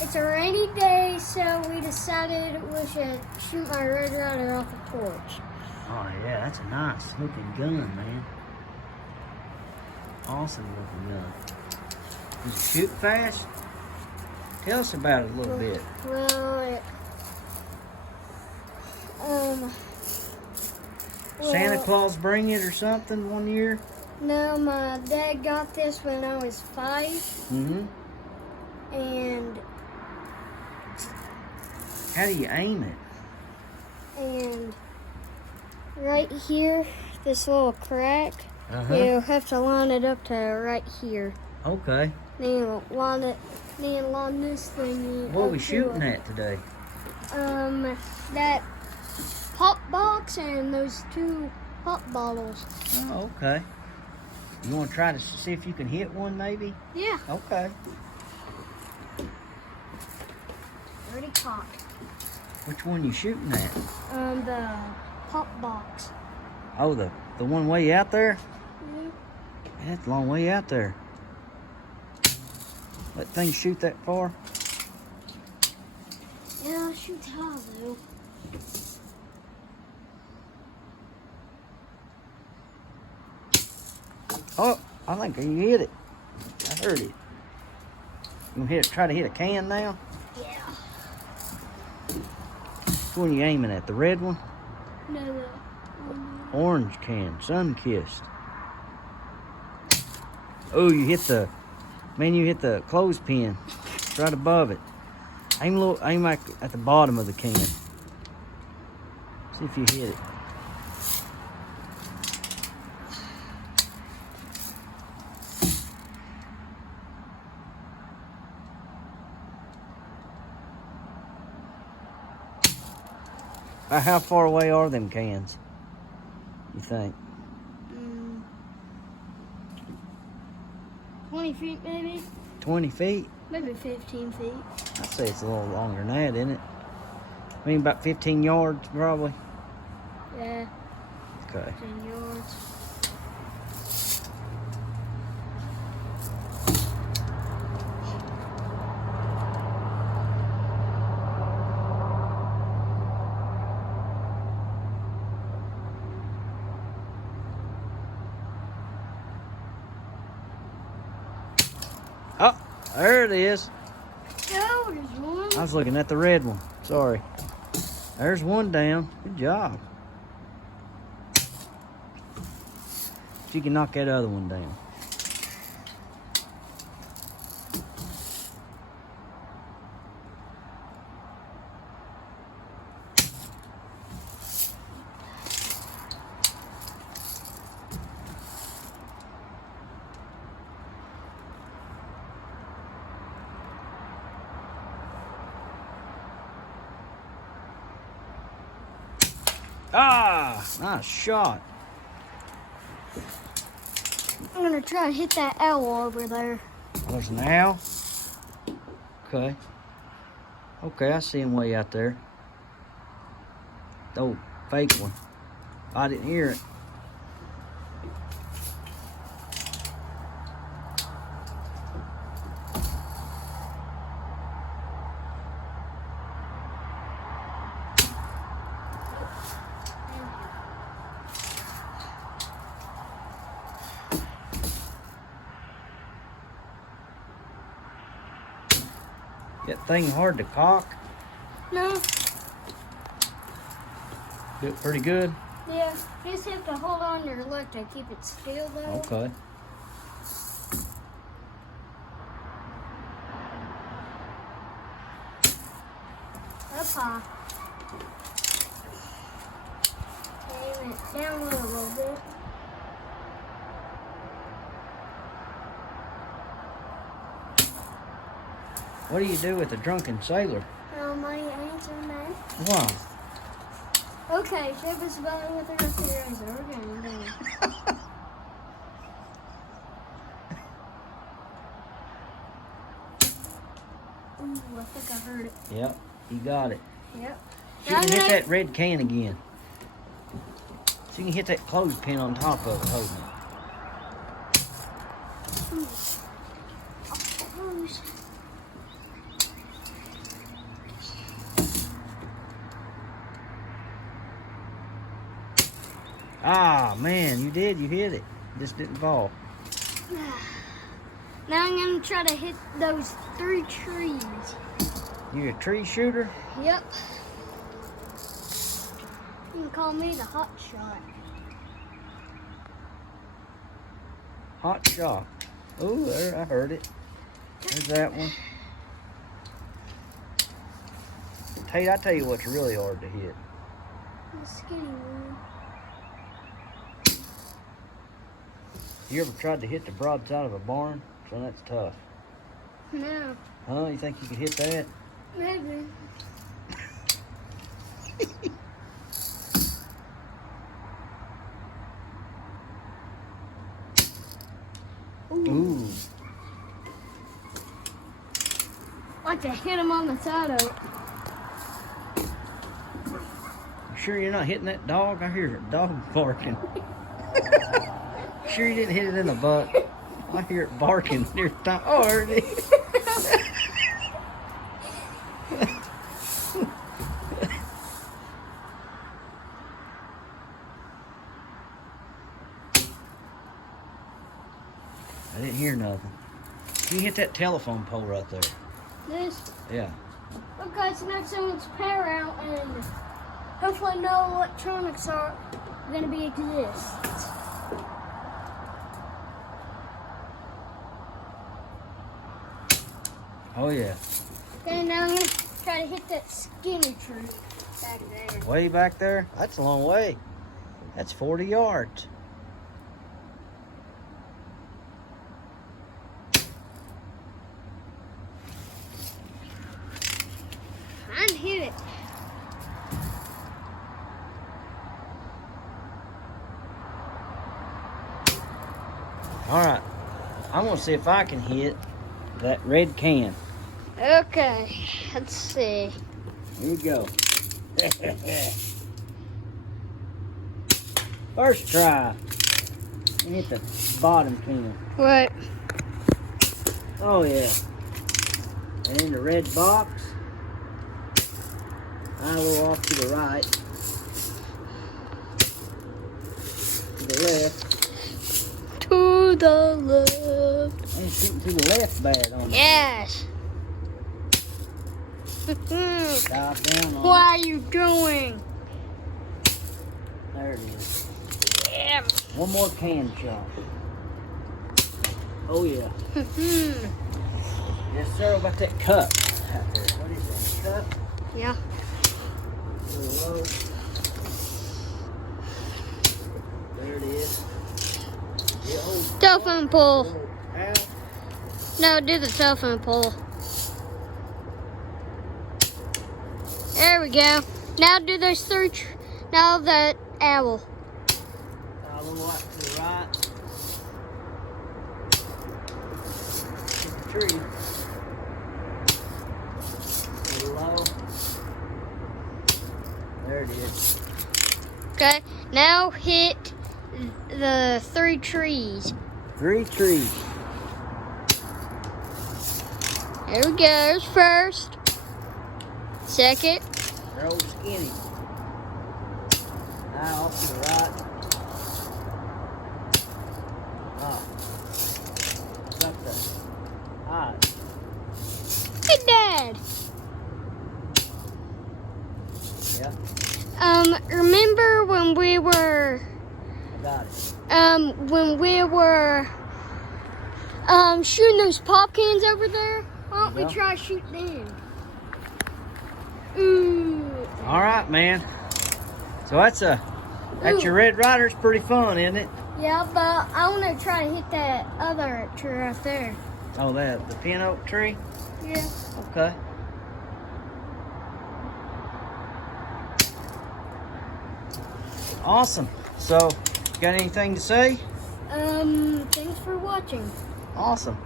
It's a rainy day, so we decided we should shoot my Red Ryder off the porch. Oh yeah, that's a nice looking gun, man. Awesome looking gun. Does it shoot fast? Tell us about it a little bit. Well, Santa Claus bring it or something one year? No, my dad got this when I was 5. Mm-hmm. And how do you aim it? And right here, this little crack, you have to line it up to right here. Okay. Then you line this thing. What are we shooting at today? That pop box and those 2 pop bottles. Oh, okay. You want to try to see if you can hit one, maybe? Yeah. Okay. Already cocked. Which one you shooting at? The pop box. Oh, the one way out there? Mm-hmm. That's a long way out there. Let things shoot that far? Yeah, it shoots high though. Oh, I think you hit it. I heard it. You gonna try to hit a can now? Yeah. Which one you aiming at? The red one? No, the Orange can, sun-kissed. Oh, you hit the clothespin right above it. Aim like at the bottom of the can. See if you hit it. How far away are them cans, you think? 20 feet maybe? 20 feet? Maybe 15 feet. I'd say it's a little longer than that, isn't it? I mean, about 15 yards, probably. Yeah. Okay. 15 yards. Oh, there it is. Oh, there's one. I was looking at the red one. Sorry. There's one down. Good job. You can knock that other one down. Ah, nice shot. I'm gonna try to hit that owl over there. There's an owl. Okay. Okay, I see him way out there. Oh, fake one. I didn't hear it. That thing hard to cock? No. Do it pretty good? Yeah. You just have to hold on to your lip to keep it still though. Okay. Up high. Aim it down a little bit. What do you do with a drunken sailor? My answer now. Wow. Okay, ship is about with the rest of your answer. Okay, I'm done. Ooh, I think I heard it. Yep, you got it. Yep. So you can hit that red can again. So you can hit that clothespin on top of it, holding it. Ah, man, you did. You hit it. Just didn't fall. Now I'm gonna try to hit those 3 trees. You a tree shooter? Yep. You can call me the hot shot. Hot shot. Oh, there, I heard it. There's that one. Hey, I tell you what's really hard to hit. The skinny one. You ever tried to hit the broadside of a barn? So that's tough. No. Huh? You think you could hit that? Maybe. Ooh. Like to hit him on the side of it. You sure you're not hitting that dog? I hear a dog barking. Sure you didn't hit it in the butt? I hear it barking near the top. Oh, I heard it. I didn't hear nothing. You hit that telephone pole right there. This. Yeah. Okay, so next time let's power out and hopefully no electronics are gonna be exist. Oh, yeah. Okay, now I'm gonna try to hit that skinny tree back there. Way back there? That's a long way. That's 40 yards. I didn't hit it. All right. I'm going to see if I can hit that red can. Okay, let's see. Here you go. First try. You hit the bottom can. What? Oh, yeah. And in the red box, I will off to the right. To the left. To the left. And shooting to the left bad on me. Yes. Dive down on What are you doing? There it is. Yeah. One more can shot. Oh, yeah. Yes, sir. What about that cup? Out there. What is that? Cup? Yeah. A little low. There it is. Yeah, oh, Telephone pole. ow. No, do the telephone pole. There we go. Now do those 3. Now the owl. A little out to the right. Hit the tree. A little low. There it is. Okay. Now hit the 3 trees. 3 trees. There we go. There's first. Second. They're old skinny. Now off to the right. Ah. Got the eyes. Hey, Dad. Yeah, Remember when we were, I got it. shooting those pop cans over there? Why don't Yeah. we try shoot them? Ooh. All right, man. So that's your Red Ryder. It's pretty fun, isn't it? Yeah, but I want to try to hit that other tree right there. Oh, the pin oak tree. Yeah. Okay. Awesome. So, got anything to say? Thanks for watching. Awesome.